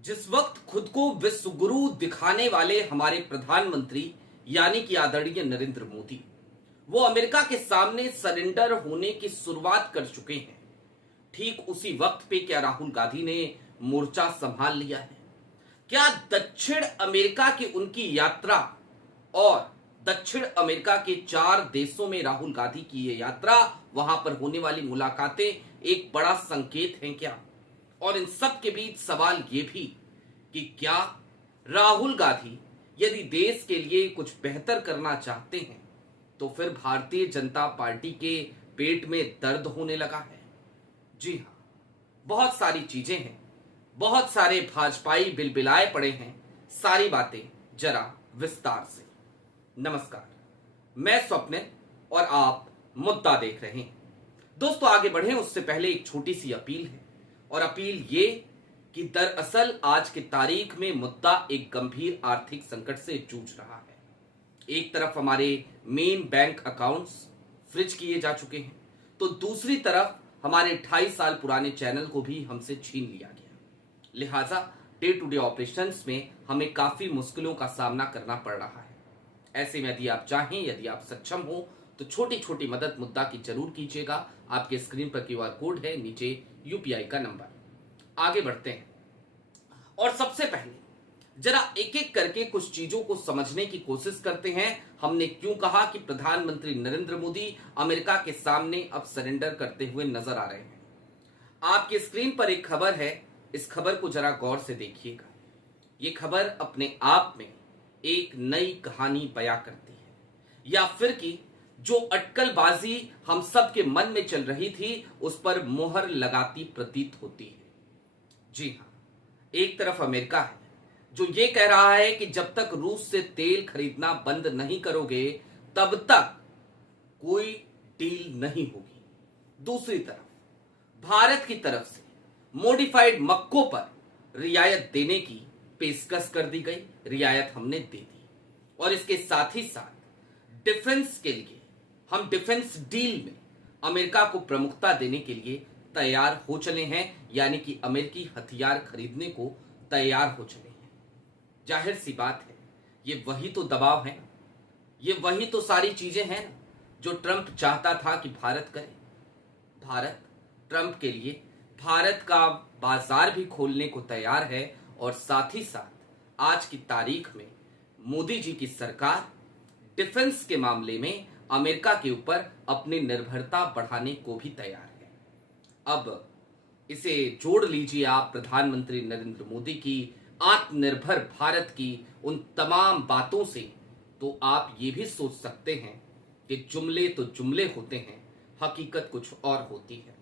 जिस वक्त खुद को विश्व गुरु दिखाने वाले हमारे प्रधानमंत्री यानी कि आदरणीय नरेंद्र मोदी वो अमेरिका के सामने सरेंडर होने की शुरुआत कर चुके हैं, ठीक उसी वक्त पे क्या राहुल गांधी ने मोर्चा संभाल लिया है? क्या दक्षिण अमेरिका की उनकी यात्रा और दक्षिण अमेरिका के 4 देशों में राहुल गांधी की ये यात्रा, वहां पर होने वाली मुलाकातें एक बड़ा संकेत हैं क्या? और इन सब के बीच सवाल ये भी कि क्या राहुल गांधी यदि देश के लिए कुछ बेहतर करना चाहते हैं तो फिर भारतीय जनता पार्टी के पेट में दर्द होने लगा है? जी हां, बहुत सारी चीजें हैं, बहुत सारे भाजपाई बिलबिलाए पड़े हैं। सारी बातें जरा विस्तार से। नमस्कार, मैं स्वप्निल और आप मुद्दा देख रहे हैं। दोस्तों, आगे बढ़ें उससे पहले एक छोटी सी अपील है, और अपील ये कि दरअसल आज की तारीख में मुद्दा एक गंभीर आर्थिक संकट से जूझ रहा है। एक तरफ हमारे मेन बैंक अकाउंट्स फ्रीज किए जा चुके हैं, तो दूसरी तरफ हमारे 28 साल पुराने चैनल को भी हमसे छीन लिया गया। लिहाजा डे टू डे ऑपरेशंस में हमें काफी मुश्किलों का सामना करना पड़ रहा है। ऐसे में यदि आप चाहें, यदि आप सक्षम हो, तो छोटी छोटी मदद मुद्दा की जरूर कीजिएगा। आपके स्क्रीन पर क्यूआर कोड है, नीचे यूपीआई का नंबर। आगे बढ़ते हैं और सबसे पहले जरा एक एक करके कुछ चीजों को समझने की कोशिश करते हैं। हमने क्यों कहा कि प्रधानमंत्री नरेंद्र मोदी अमेरिका के सामने अब सरेंडर करते हुए नजर आ रहे हैं? आपकी स्क्रीन पर एक खबर है, इस खबर को जरा गौर से देखिएगा। ये खबर अपने आप में एक नई कहानी बयां करती है, या फिर कि जो अटकलबाजी हम सब के मन में चल रही थी उस पर मोहर लगाती प्रतीत होती है। जी हां, एक तरफ अमेरिका है जो ये कह रहा है कि जब तक रूस से तेल खरीदना बंद नहीं करोगे तब तक कोई डील नहीं होगी। दूसरी तरफ भारत की तरफ से मॉडिफाइड मक्कों पर रियायत देने की पेशकश कर दी गई, रियायत हमने दे दी। और इसके साथ ही साथ डिफेंस के लिए हम डिफेंस डील में अमेरिका को प्रमुखता देने के लिए तैयार हो चले हैं, यानी कि अमेरिकी हथियार खरीदने को तैयार हो चले हैं। जाहिर सी बात है, ये वही तो दबाव है, ये वही तो सारी चीजें हैं जो ट्रंप चाहता था कि भारत करे। भारत ट्रंप के लिए भारत का बाजार भी खोलने को तैयार है, और साथ ही साथ आज की तारीख में मोदी जी की सरकार डिफेंस के मामले में अमेरिका के ऊपर अपनी निर्भरता बढ़ाने को भी तैयार है। अब इसे जोड़ लीजिए आप प्रधानमंत्री नरेंद्र मोदी की आत्मनिर्भर भारत की उन तमाम बातों से, तो आप ये भी सोच सकते हैं कि जुमले तो जुमले होते हैं, हकीकत कुछ और होती है।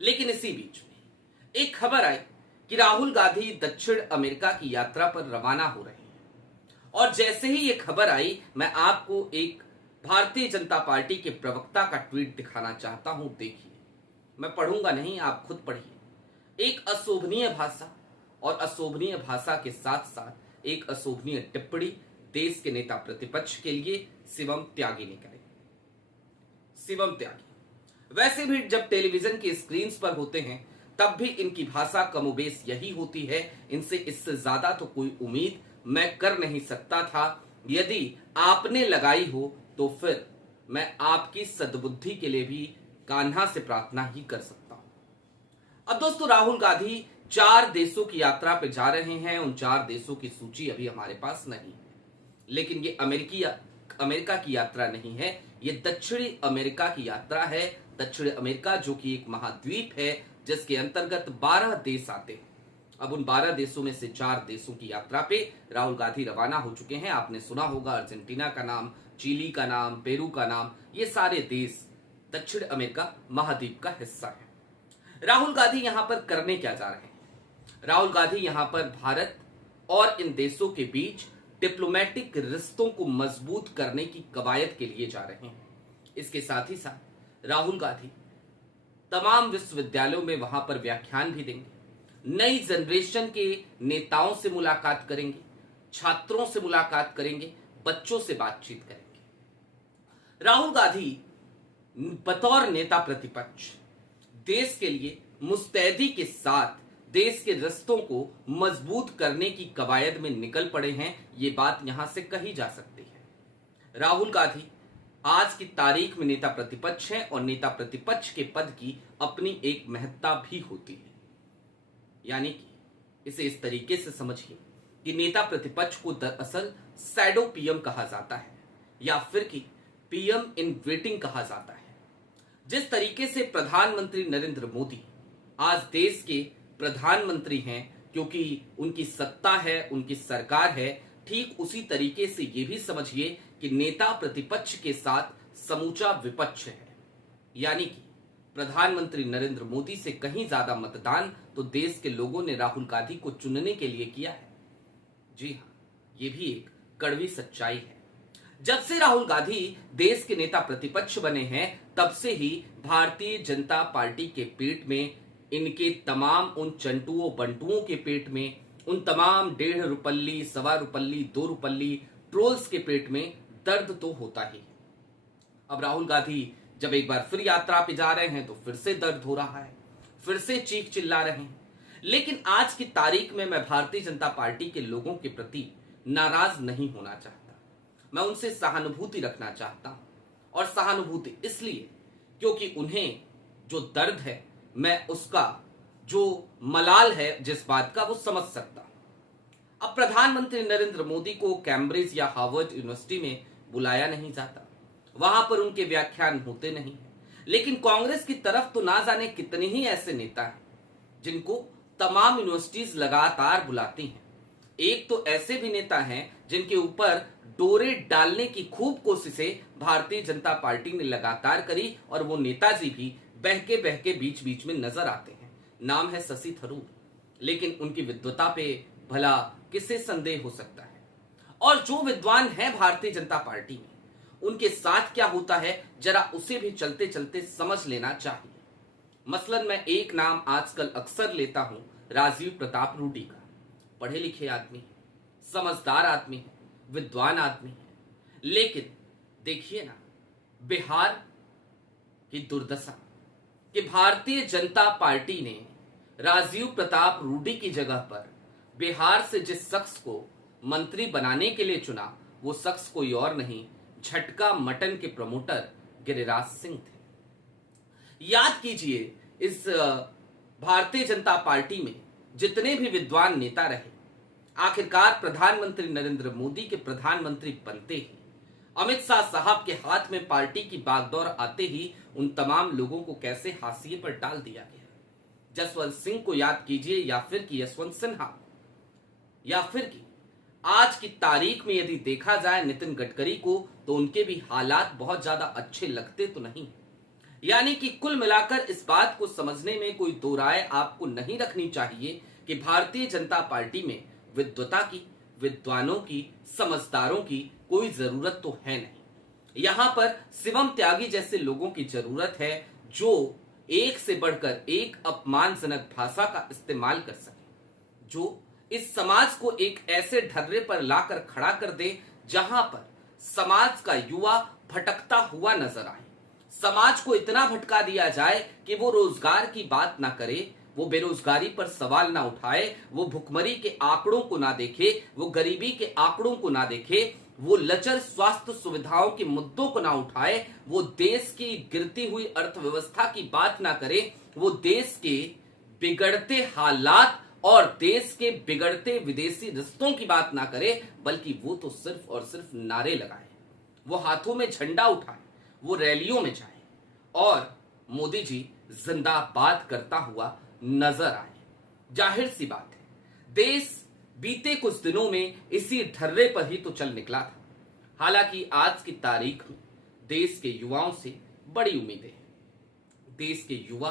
लेकिन इसी बीच में एक खबर आई कि राहुल गांधी दक्षिण अमेरिका की यात्रा पर रवाना हो रहे हैं। और जैसे ही ये खबर आई, मैं आपको एक भारतीय जनता पार्टी के प्रवक्ता का ट्वीट दिखाना चाहता हूं। देखिए, मैं पढ़ूंगा नहीं, आप खुद पढ़िए। एक अशोभनीय भाषा, और अशोभनीय भाषा के साथ साथ एक अशोभनीय टिप्पणी देश के नेता प्रतिपक्ष के लिए शिवम त्यागी ने करी। शिवम त्यागी वैसे भी जब टेलीविजन की स्क्रीन पर होते हैं तब भी इनकी भाषा कमोबेश यही होती है। इनसे इससे ज्यादा तो कोई उम्मीद मैं कर नहीं सकता था। यदि आपने लगाई हो तो फिर मैं आपकी सद्बुद्धि के लिए भी कान्हा से प्रार्थना ही कर सकता हूं। अब दोस्तों, राहुल गांधी 4 देशों की यात्रा पे जा रहे हैं। उन 4 देशों की सूची अभी हमारे पास नहीं है, लेकिन ये अमेरिका की यात्रा नहीं है, ये दक्षिणी अमेरिका की यात्रा है। दक्षिण अमेरिका जो कि एक महाद्वीप है जिसके अंतर्गत 12 देश आते हैं। अब उन 12 देशों में से 4 देशों की यात्रा पे राहुल गांधी रवाना हो चुके हैं। आपने सुना होगा अर्जेंटीना का नाम, चिली का नाम, पेरू का नाम, ये सारे देश दक्षिण अमेरिका महाद्वीप का हिस्सा है। राहुल गांधी यहां पर करने क्या जा रहे हैं? राहुल गांधी यहां पर भारत और इन देशों के बीच डिप्लोमेटिक रिश्तों को मजबूत करने की कवायद के लिए जा रहे हैं। इसके साथ ही साथ राहुल गांधी तमाम विश्वविद्यालयों में वहां पर व्याख्यान भी देंगे, नई जनरेशन के नेताओं से मुलाकात करेंगे, छात्रों से मुलाकात करेंगे, बच्चों से बातचीत करेंगे। राहुल गांधी बतौर नेता प्रतिपक्ष देश के लिए मुस्तैदी के साथ देश के रिश्तों को मजबूत करने की कवायद में निकल पड़े हैं, ये बात यहां से कही जा सकती है। राहुल गांधी आज की तारीख में नेता प्रतिपक्ष हैं और नेता प्रतिपक्ष के पद की अपनी एक महत्ता भी होती है। यानी कि इसे इस तरीके से समझिए कि नेता प्रतिपक्ष को दरअसल शैडो पीएम कहा जाता है या फिर कि पीएम इन वेटिंग कहा जाता है। जिस तरीके से प्रधानमंत्री नरेंद्र मोदी आज देश के प्रधानमंत्री हैं क्योंकि उनकी सत्ता है, उनकी सरकार है, ठीक उसी तरीके से ये भी समझिए कि नेता प्रतिपक्ष के साथ समूचा विपक्ष है। यानी कि प्रधानमंत्री नरेंद्र मोदी से कहीं ज्यादा मतदान तो देश के लोगों ने राहुल गांधी को चुनने के लिए किया है। जी हाँ, ये भी एक कड़वी सच्चाई है। जब से राहुल गांधी देश के नेता प्रतिपक्ष बने हैं तब से ही भारतीय जनता पार्टी के पेट में, इनके तमाम उन चंटुओं बंटुओं के पेट में, उन तमाम 1.5 रुपल्ली, 1.25 रुपल्ली, 2 रुपल्ली ट्रोल्स के पेट में दर्द तो होता ही। अब राहुल गांधी जब एक बार फिर यात्रा पे जा रहे हैं तो फिर से दर्द हो रहा है, फिर से चीख चिल्ला रहे हैं। लेकिन आज की तारीख में मैं भारतीय जनता पार्टी के लोगों के प्रति नाराज नहीं होना चाहता। मैं उनसे सहानुभूति रखना चाहता हूं, और सहानुभूति इसलिए क्योंकि उन्हें जो दर्द है, मैं उसका जो मलाल है जिस बात का, वो समझ सकता हूं। अब प्रधानमंत्री नरेंद्र मोदी को कैम्ब्रिज या हार्वर्ड यूनिवर्सिटी में बुलाया नहीं जाता, वहां पर उनके व्याख्यान होते नहीं है। लेकिन कांग्रेस की तरफ तो ना जाने कितने ही ऐसे नेता हैं जिनको तमाम यूनिवर्सिटीज लगातार बुलाती हैं। एक तो ऐसे भी नेता हैं जिनके ऊपर डोरे डालने की खूब कोशिशें भारतीय जनता पार्टी ने लगातार करी, और वो नेताजी भी बहके बीच बीच में नजर आते हैं। नाम है शशि थरूर। लेकिन उनकी विद्वता पे भला किसे संदेह हो सकता है? और जो विद्वान है भारतीय जनता पार्टी में, उनके साथ क्या होता है जरा उसे भी चलते चलते समझ लेना चाहिए। मसलन मैं एक नाम आजकल अक्सर लेता हूं, राजीव प्रताप रूडी का। पढ़े लिखे आदमी है, समझदार आदमी है, विद्वान आदमी है। लेकिन देखिए ना, बिहार की दुर्दशा कि भारतीय जनता पार्टी ने राजीव प्रताप रूडी की जगह पर बिहार से जिस शख्स को मंत्री बनाने के लिए चुना, वो शख्स कोई और नहीं, झटका मटन के प्रमोटर गिरिराज सिंह थे। याद कीजिए, इस भारतीय जनता पार्टी में जितने भी विद्वान नेता रहे, आखिरकार प्रधानमंत्री नरेंद्र मोदी के प्रधानमंत्री बनते ही, अमित शाह साहब के हाथ में पार्टी की बागडोर आते ही उन तमाम लोगों को कैसे हाशिए पर डाल दिया गया। जसवंत सिंह को याद कीजिए, या फिर कि यशवंत सिन्हा, या फिर कि आज की तारीख में यदि देखा जाए नितिन गडकरी को, तो उनके भी हालात बहुत ज्यादा अच्छे लगते तो नहीं। यानी कि कुल मिलाकर इस बात को समझने में कोई दो राय आपको नहीं रखनी चाहिए कि भारतीय जनता पार्टी में विद्वता की, विद्वानों की, समझदारों की कोई जरूरत तो है नहीं। यहां पर शिवम त्यागी जैसे लोगों की जरूरत है जो एक से बढ़कर एक अपमानजनक भाषा का इस्तेमाल कर सके, जो इस समाज को एक ऐसे ढर्रे पर लाकर खड़ा कर दे जहां पर समाज का युवा भटकता हुआ नजर आए। समाज को इतना भटका दिया जाए कि वो रोजगार की बात ना करे, वो बेरोजगारी पर सवाल ना उठाए, वो भुखमरी के आंकड़ों को ना देखे, वो गरीबी के आंकड़ों को ना देखे, वो लचर स्वास्थ्य सुविधाओं के मुद्दों को ना उठाए, वो देश की गिरती हुई अर्थव्यवस्था की बात ना करे, वो देश के बिगड़ते हालात और देश के बिगड़ते विदेशी रिश्तों की बात ना करे, बल्कि वो तो सिर्फ और सिर्फ नारे लगाए, वो हाथों में झंडा उठाए, वो रैलियों में जाए और मोदी जी जिंदाबाद करता हुआ नजर आए। जाहिर सी बात है, देश बीते कुछ दिनों में इसी ढर्रे पर ही तो चल निकला था। हालांकि आज की तारीख में देश के युवाओं से बड़ी उम्मीदें हैं। देश के युवा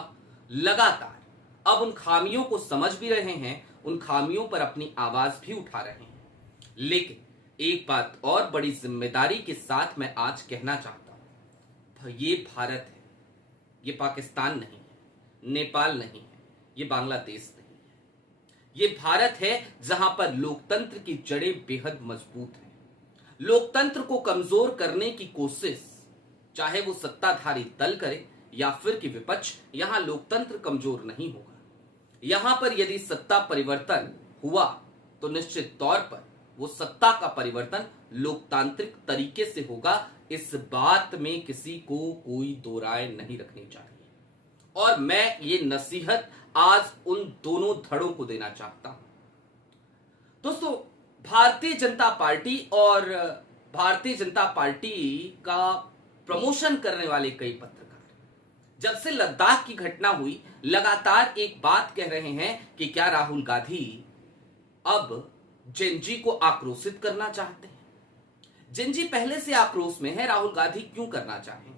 लगातार अब उन खामियों को समझ भी रहे हैं, उन खामियों पर अपनी आवाज भी उठा रहे हैं। लेकिन एक बात और बड़ी जिम्मेदारी के साथ मैं आज कहना चाहता हूं, ये भारत है, ये पाकिस्तान नहीं है, नेपाल नहीं है, ये बांग्लादेश नहीं है। ये भारत है जहां पर लोकतंत्र की जड़ें बेहद मजबूत हैं। लोकतंत्र को कमजोर करने की कोशिश चाहे वो सत्ताधारी दल करे या फिर कि विपक्ष, यहां लोकतंत्र कमजोर नहीं होगा। यहां पर यदि सत्ता परिवर्तन हुआ तो निश्चित तौर पर वो सत्ता का परिवर्तन लोकतांत्रिक तरीके से होगा। इस बात में किसी को कोई दो राय नहीं रखनी चाहिए। और मैं ये नसीहत आज उन दोनों धड़ों को देना चाहता हूं। दोस्तों, भारतीय जनता पार्टी और भारतीय जनता पार्टी का प्रमोशन करने वाले कई पत्रकार जब से लद्दाख की घटना हुई लगातार एक बात कह रहे हैं कि क्या राहुल गांधी अब जेनजी को आक्रोशित करना चाहते हैं। जेनजी पहले से आक्रोश में है, राहुल गांधी क्यों करना चाहेंगे।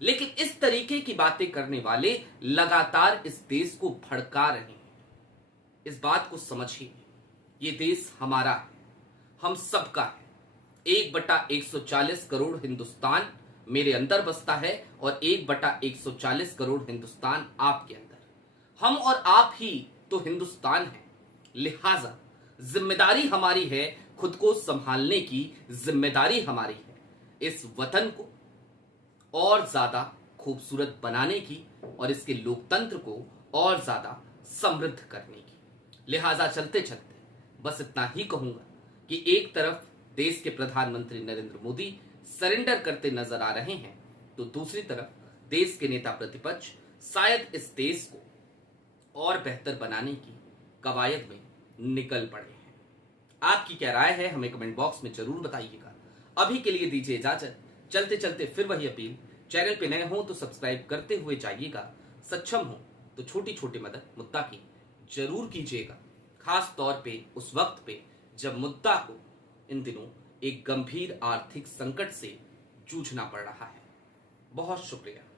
लेकिन इस तरीके की बातें करने वाले लगातार इस देश को भड़का रहे हैं। इस बात को समझिए, ये देश हमारा है, हम सबका है। 1/140 करोड़ हिंदुस्तान मेरे अंदर बसता है और 1/140 करोड़ हिंदुस्तान आपके अंदर। हम और आप ही तो हिंदुस्तान है। लिहाजा जिम्मेदारी हमारी है, खुद को संभालने की जिम्मेदारी हमारी है, इस वतन को और ज्यादा खूबसूरत बनाने की और इसके लोकतंत्र को और ज्यादा समृद्ध करने की। लिहाजा चलते चलते बस इतना ही कहूंगा कि एक तरफ देश के प्रधानमंत्री नरेंद्र मोदी सरेंडर करते नजर आ रहे हैं, तो दूसरी तरफ देश के नेता प्रतिपक्ष शायद इस देश को और बेहतर बनाने की कवायद में निकल पड़े हैं। आपकी क्या राय है हमें कमेंट बॉक्स में जरूर बताइएगा। अभी के लिए दीजिए इजाजत। चलते चलते फिर वही अपील, चैनल पे नए हो तो सब्सक्राइब करते हुए जाइएगा, सक्षम हो तो छोटी छोटी मदद मुद्दा की जरूर कीजिएगा, खास तौर पे उस वक्त पे जब मुद्दा को इन दिनों एक गंभीर आर्थिक संकट से जूझना पड़ रहा है। बहुत शुक्रिया।